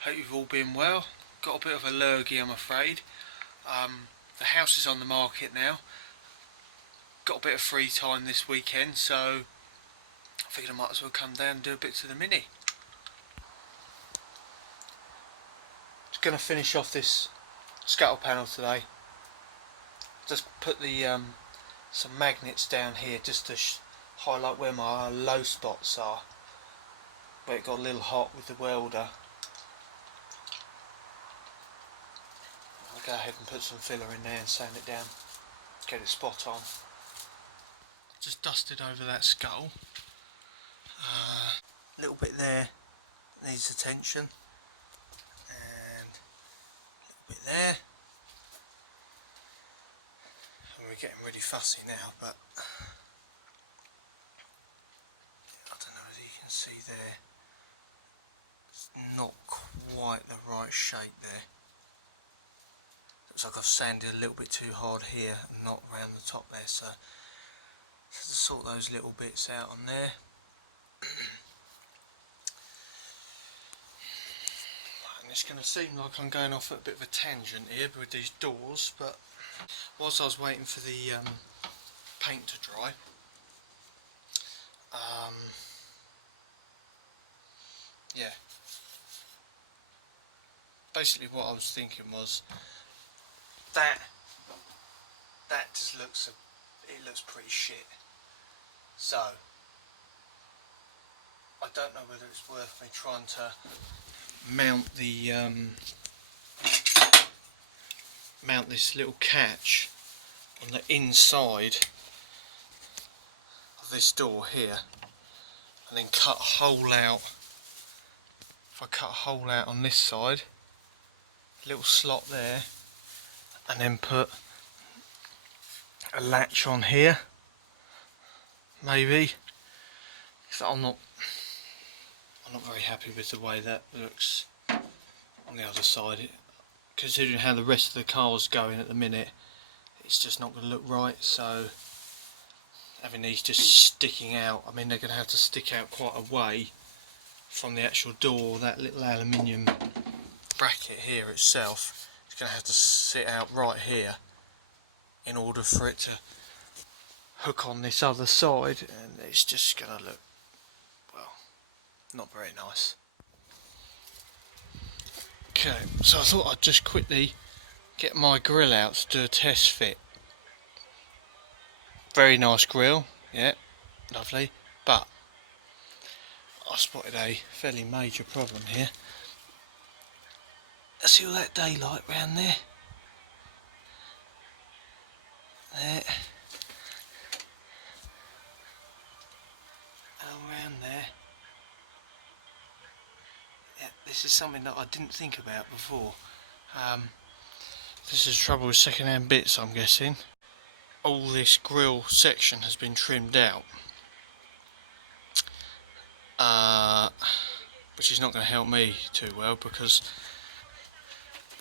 Hope you've all been well. Got a bit of a lurgy, I'm afraid. The house is on the market now. Got a bit of free time this weekend, so I figured I might as well come down and do a bit to the Mini. Just going to finish off this scuttle panel today. Just put the some magnets down here just to highlight where my low spots are, where it got a little hot with the welder. I'll go ahead and put some filler in there and sand it down, get it spot on. Just dusted over that scuttle. A little bit there needs attention, and a little bit there. And we're getting really fussy now, but I don't know if you can see there, it's not quite the right shape there. Looks like I've sanded a little bit too hard here and not around the top there, so just to sort those little bits out on there. And it's going to seem like I'm going off at a bit of a tangent here with these doors, but whilst I was waiting for the paint to dry, yeah, basically what I was thinking was that just looks pretty shit. So I don't know whether it's worth me trying to mount the mount this little catch on the inside of this door here, and then cut a hole out. If I cut a hole out on this side, a little slot there, and then put a latch on here, maybe, because I'm not very happy with the way that looks on the other side. Considering how the rest of the car's going at the minute, it's just not going to look right. So having these just sticking out, I mean, they're going to have to stick out quite a way from the actual door. That little aluminium bracket here itself is going to have to sit out right here in order for it to hook on this other side, and it's just going to look, well, not very nice. Okay, so I thought I'd just quickly get my grill out to do a test fit. Very nice grill, yeah, lovely, but I spotted a fairly major problem here. See all that daylight round there? There. All round there. Yeah, this is something that I didn't think about before. This is trouble with second-hand bits, I'm guessing. All this grill section has been trimmed out, which is not going to help me too well, because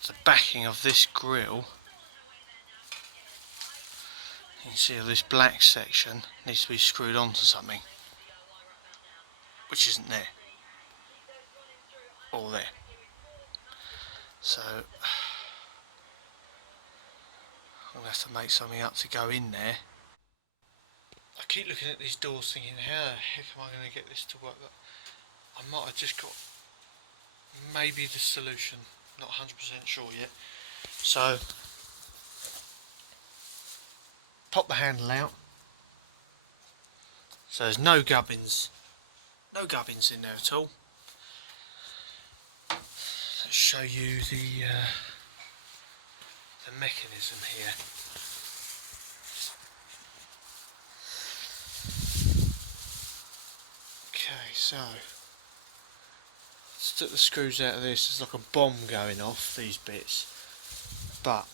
the backing of this grill, you can see this black section needs to be screwed onto something, which isn't there, or there. So I'm going to have to make something up to go in there. I keep looking at these doors thinking, how the heck am I going to get this to work? I might have just got maybe the solution, not 100% sure yet. So pop the handle out, so there's no gubbins in there at all. Let's show you the mechanism here. Okay, so let's take the screws out of this. It's like a bomb going off, these bits, but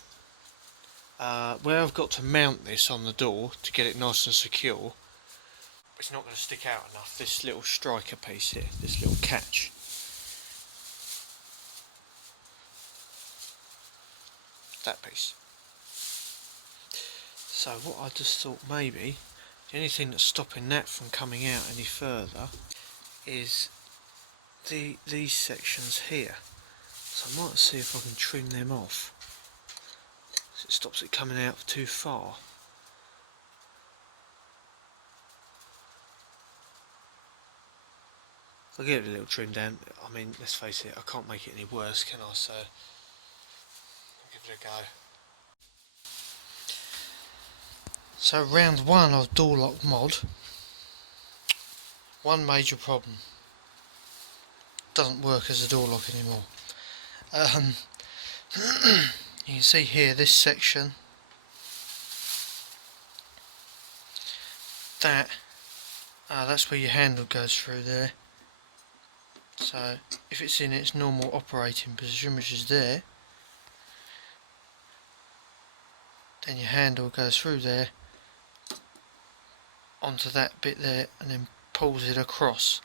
where I've got to mount this on the door to get it nice and secure, it's not going to stick out enough. This little striker piece here, this little catch, that piece. So what I just thought, maybe the only thing that's stopping that from coming out any further is these sections here, so I might see if I can trim them off so it stops it coming out too far. I'll give it a little trim down. I mean, let's face it, I can't make it any worse, can I? So I'll give it a go. So round one of door lock mod, one major problem: doesn't work as a door lock anymore. You can see here this section, that's where your handle goes through there. So if it's in its normal operating position, which is there, then your handle goes through there onto that bit there and then pulls it across,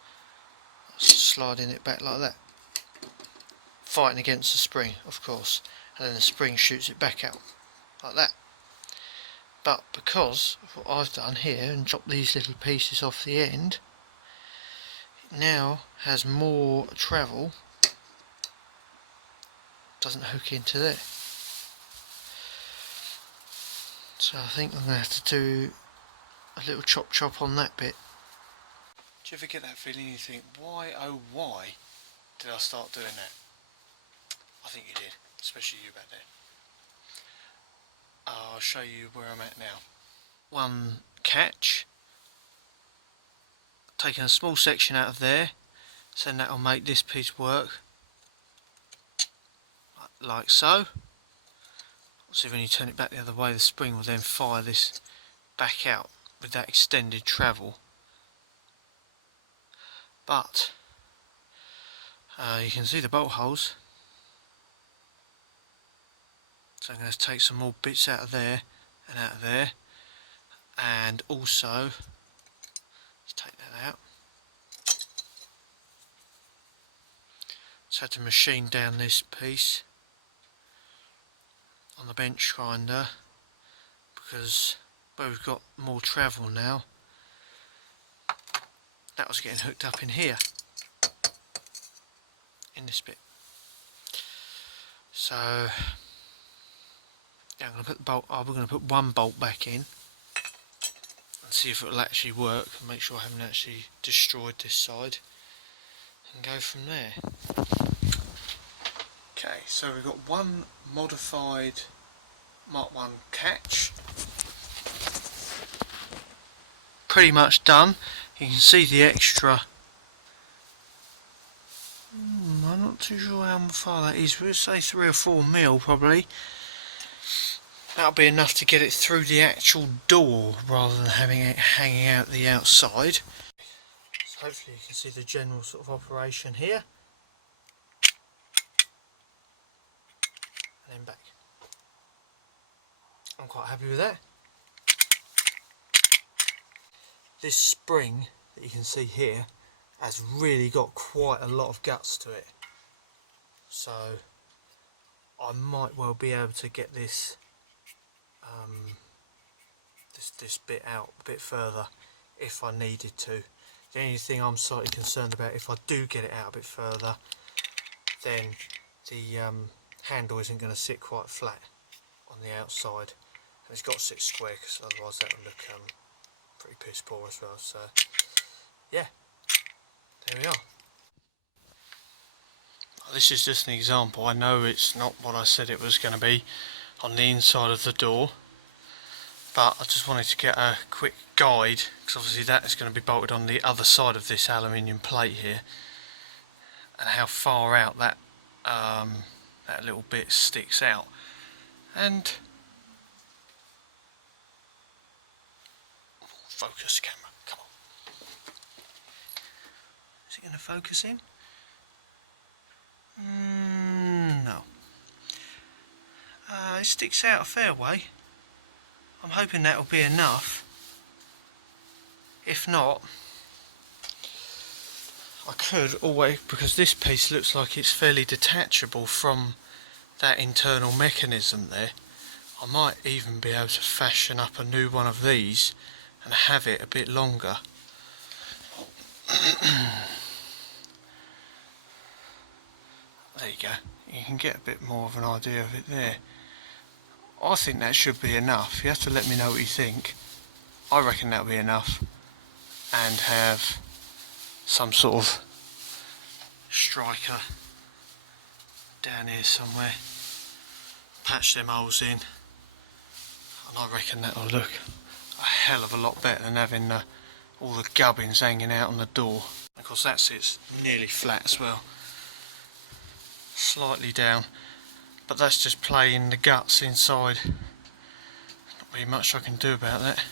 sliding it back like that, fighting against the spring of course, and then the spring shoots it back out like that. But because of what I've done here and chopped these little pieces off the end, it now has more travel, doesn't hook into there. So I think I'm going to have to do a little chop on that bit. Do you ever get that feeling you think, why oh why did I start doing that? I think you did, especially you back there. I'll show you where I'm at now. One catch, taking a small section out of there, so that will make this piece work like so. So when you turn it back the other way, the spring will then fire this back out with that extended travel. But you can see the bolt holes, so I'm going to take some more bits out of there and out of there, and also let's take that out. Just had to machine down this piece on the bench grinder because where we've got more travel now, that was getting hooked up in here, in this bit. So yeah, I'm going to put the bolt. We're going to put one bolt back in and see if it will actually work, and make sure I haven't actually destroyed this side, and go from there. Okay, so we've got one modified Mark 1 catch, pretty much done. You can see the extra. I'm not too sure how far that is. We'll say 3 or 4 mil probably. That'll be enough to get it through the actual door rather than having it hanging out the outside. So hopefully you can see the general sort of operation here. And then back. I'm quite happy with that. This spring that you can see here has really got quite a lot of guts to it, so I might well be able to get this this bit out a bit further if I needed to. The only thing I'm slightly concerned about, if I do get it out a bit further, then the handle isn't going to sit quite flat on the outside, and it's got to sit square, because otherwise that will look pretty piss poor as well. So yeah, there we are. This is just an example. I know it's not what I said it was going to be on the inside of the door, but I just wanted to get a quick guide, because obviously that is going to be bolted on the other side of this aluminium plate here, and how far out that that little bit sticks out. And focus camera, come on. Is it going to focus in? No. It sticks out a fair way. I'm hoping that will be enough. If not, I could always, because this piece looks like it's fairly detachable from that internal mechanism there, I might even be able to fashion up a new one of these and have it a bit longer. There you go, you can get a bit more of an idea of it there. I think that should be enough. You have to let me know what you think. I reckon that'll be enough, and have some sort of striker down here somewhere. Patch them holes in, and I reckon that'll look a hell of a lot better than having all the gubbins hanging out on the door. Of course that sits nearly flat as well, slightly down, but that's just playing the guts inside. Not really much I can do about that.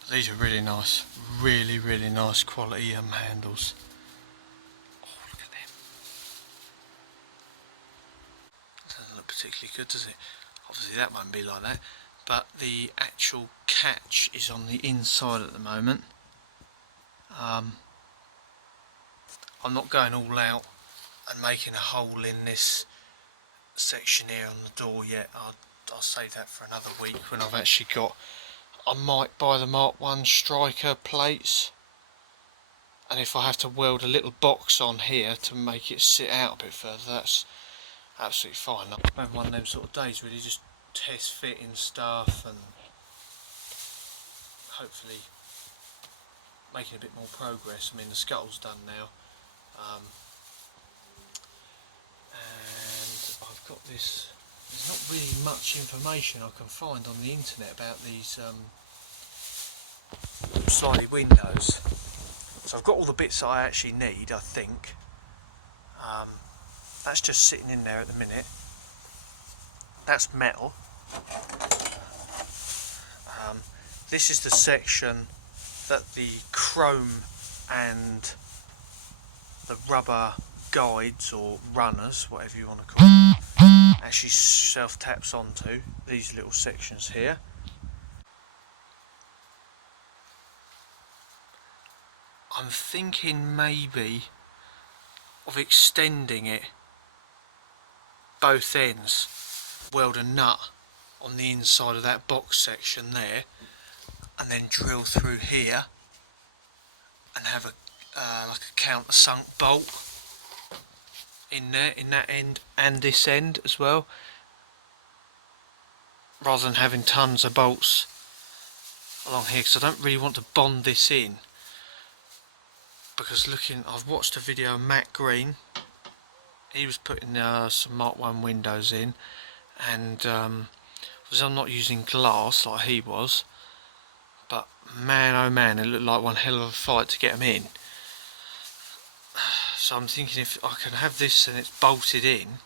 But these are really nice, really nice quality handles. Oh, look at them. That doesn't look particularly good, does it? Obviously that won't be like that, but the actual catch is on the inside at the moment. I'm not going all out and making a hole in this section here on the door yet. I'll save that for another week when I've actually got... I might buy the Mark 1 striker plates, and if I have to weld a little box on here to make it sit out a bit further, that's absolutely fine. I'm having one of them sort of days really, just test fitting stuff and hopefully making a bit more progress. I mean, the scuttle's done now, and I've got this. There's not really much information I can find on the internet about these slidey windows. So I've got all the bits that I actually need, I think. That's just sitting in there at the minute. That's metal. This is the section that the chrome and the rubber guides or runners, whatever you want to call them, actually self-taps onto, these little sections here. I'm thinking maybe of extending it both ends, weld a nut on the inside of that box section there, and then drill through here and have a like a countersunk bolt in there, in that end and this end as well, rather than having tons of bolts along here, because I don't really want to bond this in. Because I've watched a video of Matt Green. He was putting some Mark 1 windows in, and because I'm not using glass like he was, but man oh man, it looked like one hell of a fight to get them in. So I'm thinking if I can have this and it's bolted in,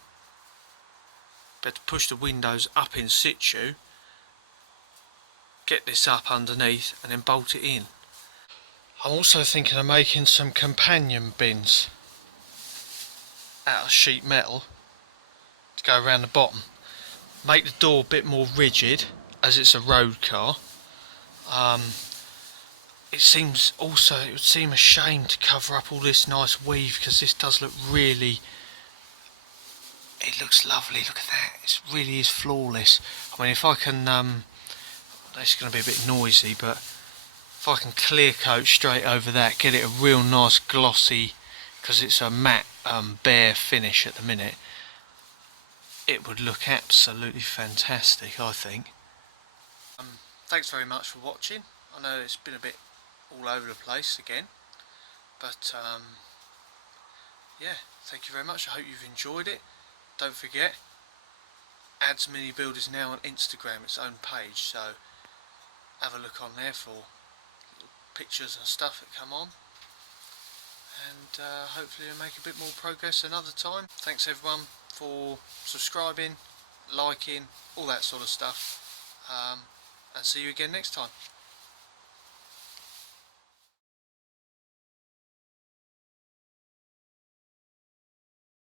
but to push the windows up in situ, get this up underneath and then bolt it in. I'm also thinking of making some companion bins out of sheet metal to go around the bottom. Make the door a bit more rigid as it's a road car. It would seem a shame to cover up all this nice weave, because this does look really, it looks lovely. Look at that, it really is flawless. I mean, if I can, it's going to be a bit noisy, but if I can clear coat straight over that, get it a real nice glossy, because it's a matte bare finish at the minute, it would look absolutely fantastic, I think. Thanks very much for watching. I know it's been a bit all over the place again, but yeah, thank you very much. I hope you've enjoyed it. Don't forget, Ads Mini Build is now on Instagram, its own page, so have a look on there for little pictures and stuff that come on, and hopefully we'll make a bit more progress another time. Thanks everyone for subscribing, liking, all that sort of stuff, and see you again next time.